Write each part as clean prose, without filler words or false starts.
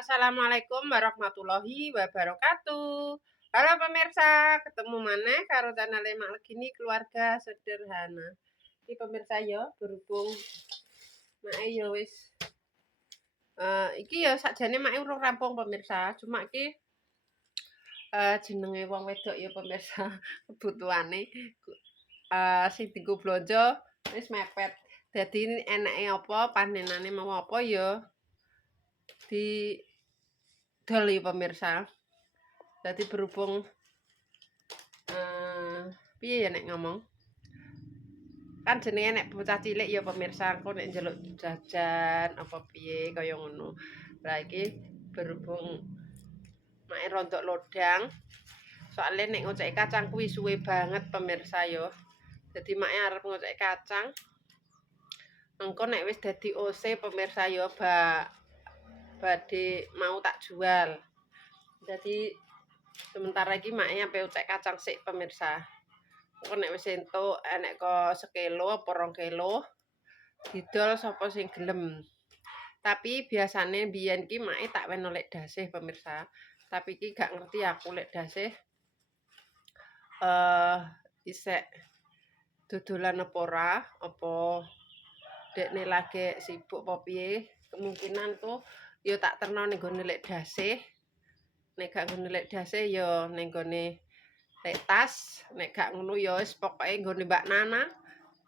Assalamualaikum warahmatullahi wabarakatuh. Halo pemirsa, ketemu mana karo channel Mak Legini Keluarga Sederhana. Iki pemirsa ya, berhubung mak ya wis iki ya sakjane mak urung rampung pemirsa, cuma iki jenenge wong wedok ya pemirsa, kebutuhane sing dienggo blonjo wis mepet. Dadi eneke apa, panenane mau apa ya di dol ya pemirsa. Dadi berhubung piye ya nek ngomong, kan jenenge nek bocah cilik ya pemirsa, engko nek njaluk jajan apa piye kaya ngono. Lah iki berhubung mae rontok lodang, soalnya nek ngoceki kacang kuwi suwe banget pemirsa ya. Jadi mae arep ngoceki kacang. Engko nek wis dadi OC pemirsa ya badhe mau tak jual. Jadi sementara iki mae ampe ngoceki kacang sik pemirsa. Engko nek wis entuk enek kok sekilo apa 2 kilo didol sapa sing gelem. Tapi biasane biyen ki mae tak wen olek dasih pemirsa. Tapi iki gak ngerti aku lek dasih isek dodolan apa ora, apa dekne lagi sibuk apa piye. Kemungkinan tuh ya tak terno ning gone lek dasih. Nek gak nggone lek dasih ya ning gone lek tas, nek gak ngono ya wis pokoke nggone Mbak Nana.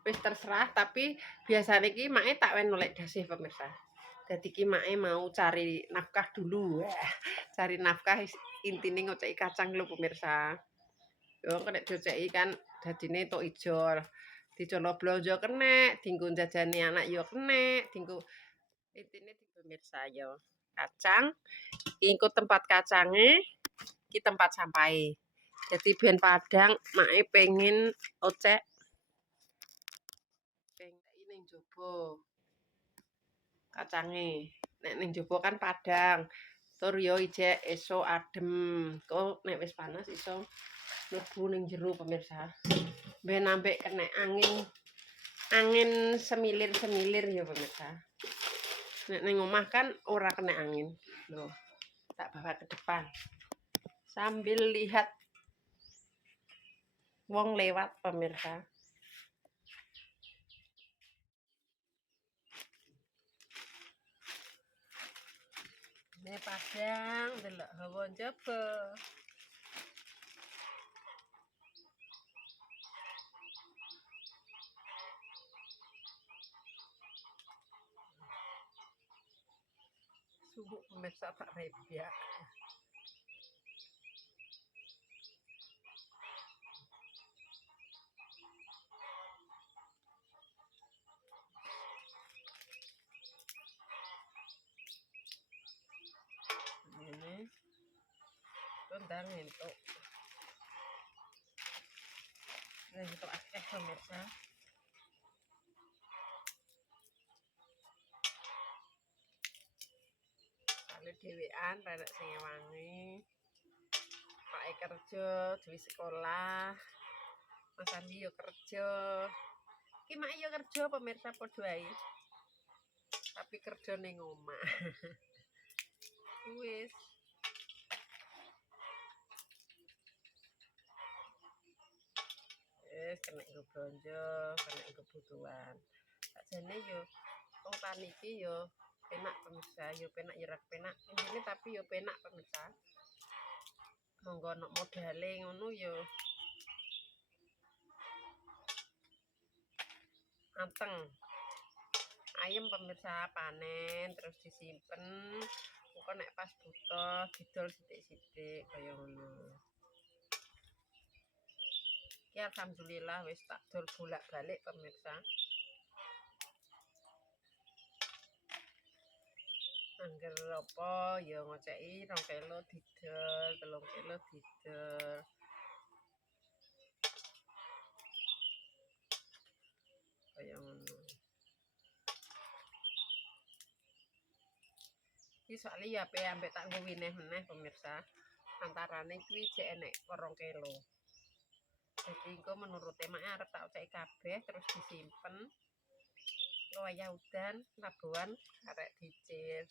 Wis terserah, tapi biasane iki mae tak wen olek dasih pemirsa. Dadi iki mae mau cari nafkah dulu. Cari nafkah intine ngoceki kacang lho pemirsa. Yo nek dioceki kan dadine tok ijol. Dicono blonjo kenek, dienggo jajani anak yo kenek, dienggo intine di pemirsa yo. Kacang, iki tempat kacange, iki tempat sampahe. Jadi ben padang mae pengen ocek ning jaba kacange. Nek ning jaba kan padang. Tur yo ijek esuk adem. Kok nek wis panas iso mlebu ning jero pemirsa. Ben ambek kena angin semilir-semilir ya pemirsa. Nek ning omah kan ora kena angin. Loh, tak bawa ke depan. Sambil lihat wong lewat pemirsa. Ini padang delok hawa njaba. Suhu pemirsa tak rebiak. Ini tundang entuk. Ini entuk akeh pemirsa. Kali dhewean renek sing ewangi. Pake kerja, duwe sekolah. Mas Andi yo kerja. Ki mak yo kerja pemirsa padha ae. Tapi kerja ning omah. Wis. Kena nggo blonjo, kena kebutuhan. Sakjane yo wong tani iki yo penak pemirsa, yo penak ya penak. Intine tapi yo penak pemirsa. Monggo ana modale ngono yo anteng. Ayem pemirsa panen terus disimpen. Engko nek pas butuh didol sithik-sithik kaya ngono. Ya alhamdulillah wis tak dol bolak-balik pemirsa. Angger apa ya ngoceki 2 kilo didol, 3 kilo didol. Kaya ngono. Iki soalnya ya ape ambek tak nggo wineh meneh pemirsa. Antarane kuwi jek enek 2 kilo. Jadi engko menurut emak arep tak oceki kabeh terus disimpen. Wayah udan, labuhan arek dicil.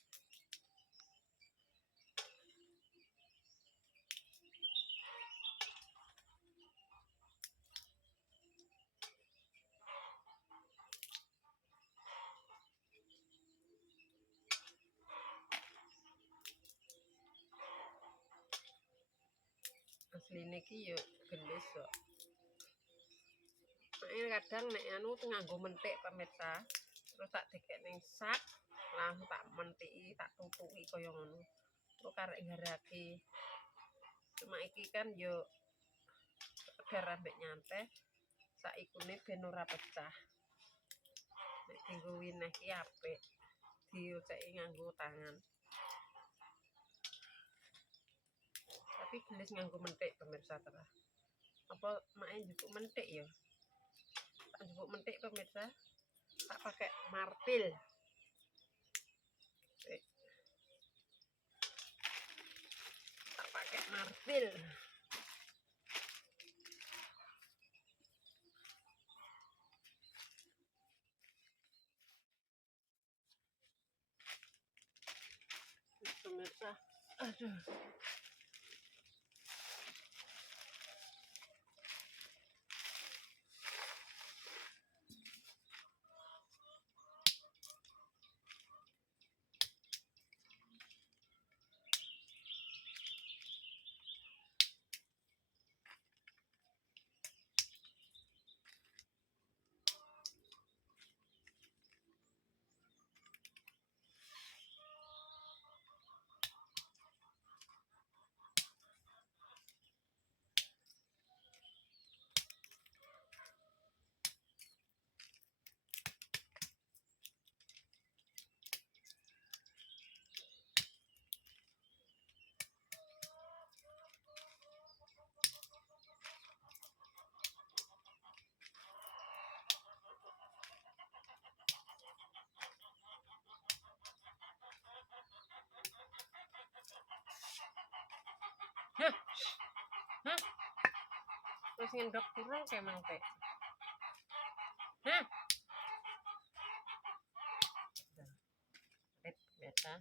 asline iki yo gendis kok. Nek kadang nek anu nganggo mentik pemirsa, terus tak dikek ning sak, langsung tak mentiki, tak tutuki kaya ngono. Terus karek nggarake. Cuma iki kan yo sekedar ambek nyantai, saikune ben ora pecah. Nek dienggo wineh ki apik. Dioceki nganggo tangan. Tapi gelis nganggo mentik pemirsa terus. Apa mae njupuk mentik ya? Tak njupuk mentik pemirsa. Tak pakai martil. Tak pakai martil. Pemirsa, aduh. Hah, hah. Terus ngendok kurang kayak mangke. Hah. Biasa.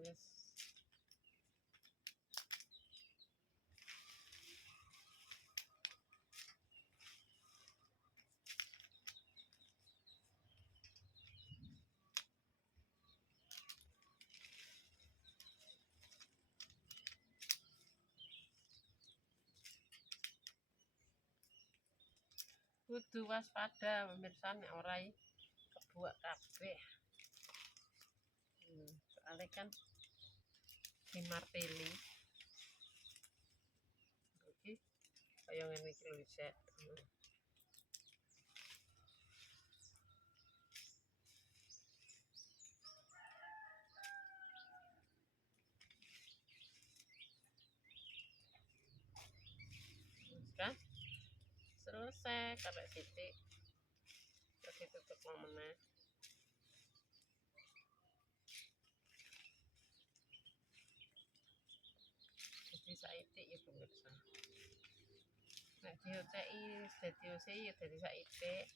Yes. Kudu waspada pemirsa nek ora kebuak kabeh. Soalnya kan dimarteli. Iki kaya ngene iki lho sik. Kan selesai karek titik. Terus ditutup meneh. Jadi saitik ya pemirsa. Nek dioceki, dadi ose ya dadi saitik.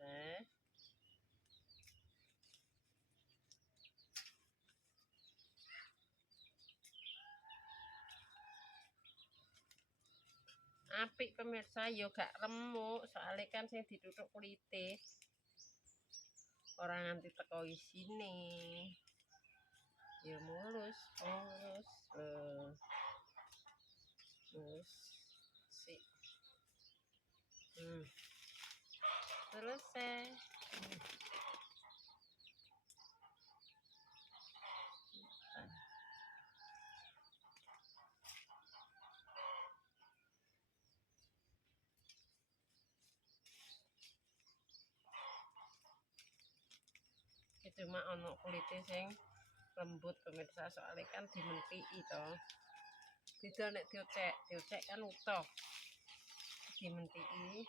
Seh. Apik pemirsa, yo gak remuk, soalnya kan sing dituthuk kulite. Ora nganti teko isine. Ya mulus, mulus. Mulus. Sik. Selesai. Cuma ono kulite sing lembut pemirsa, soalnya kan dimenthiki to. Beda nek diocek, diocek kan utuh. Dimenthiki.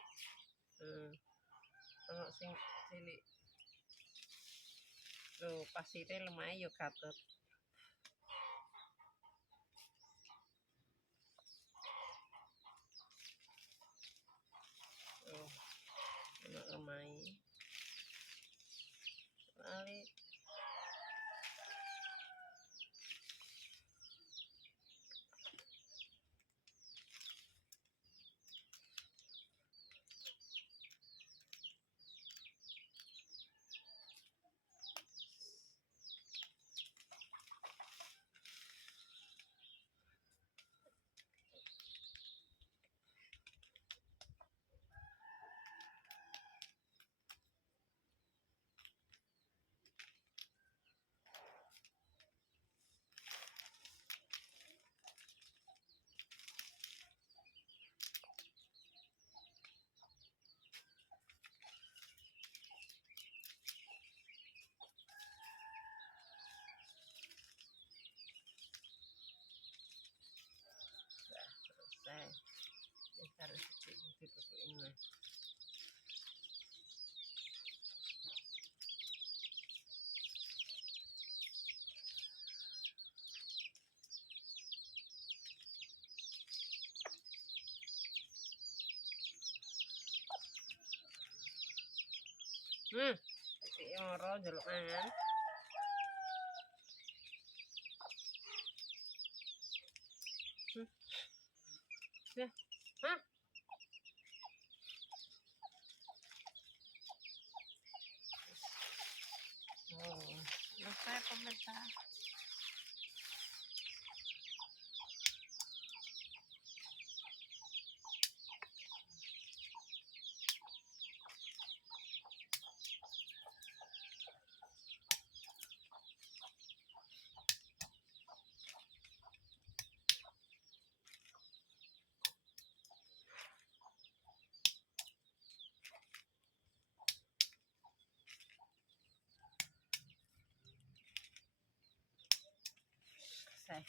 Ono sing cilik. Lho, pasire lemahe yo gatut. Oh, ono lemahe. Ali. Selesai. Harus ditutukin. Si moro njaluk mangan. Ya. Hah? Oh, selesai pemirsa. Selesai.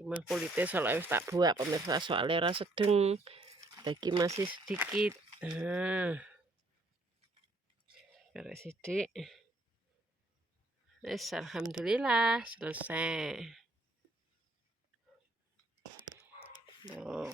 Gimana kulitnya soalnya wis tak buat pemirsa, soalnya ora sedeng. Lagi masih sedikit. Karek sidik. Wis alhamdulillah selesai. Tuh.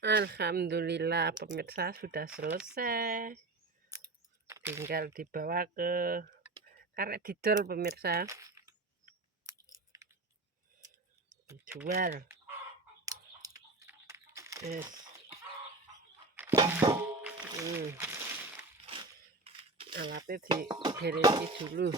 Alhamdulillah pemirsa sudah selesai. Tinggal dibawa ke karek didol pemirsa. Dijual. Yes. Alatnya diberesi dulu.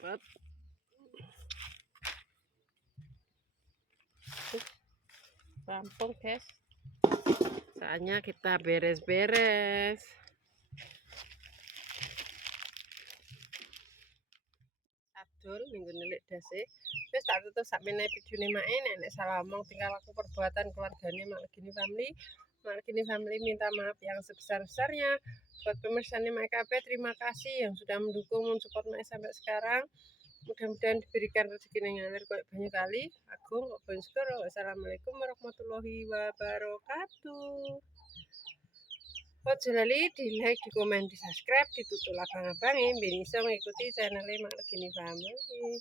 Dapat rampung guys, saatnya kita beres-beres. Adul minggu nelik dasi wis tak tutup sakmene videone mae. Nek salah omong tingkah laku perbuatan keluargane Malgini family minta maaf yang sebesar-besarnya. Buat pemirsa Mae kabeh, terima kasih yang sudah mendukung mensupport Mae sampai sekarang. Mudah-mudahan diberikan rezeki yang ngalir kayak banyak kali. Agung kok ben syukur. Wassalamualaikum warahmatullahi wabarakatuh. Ojo lali di like, di komen, di subscribe, ditutul abang-abange ben iso ngikuti channel Malgini Family.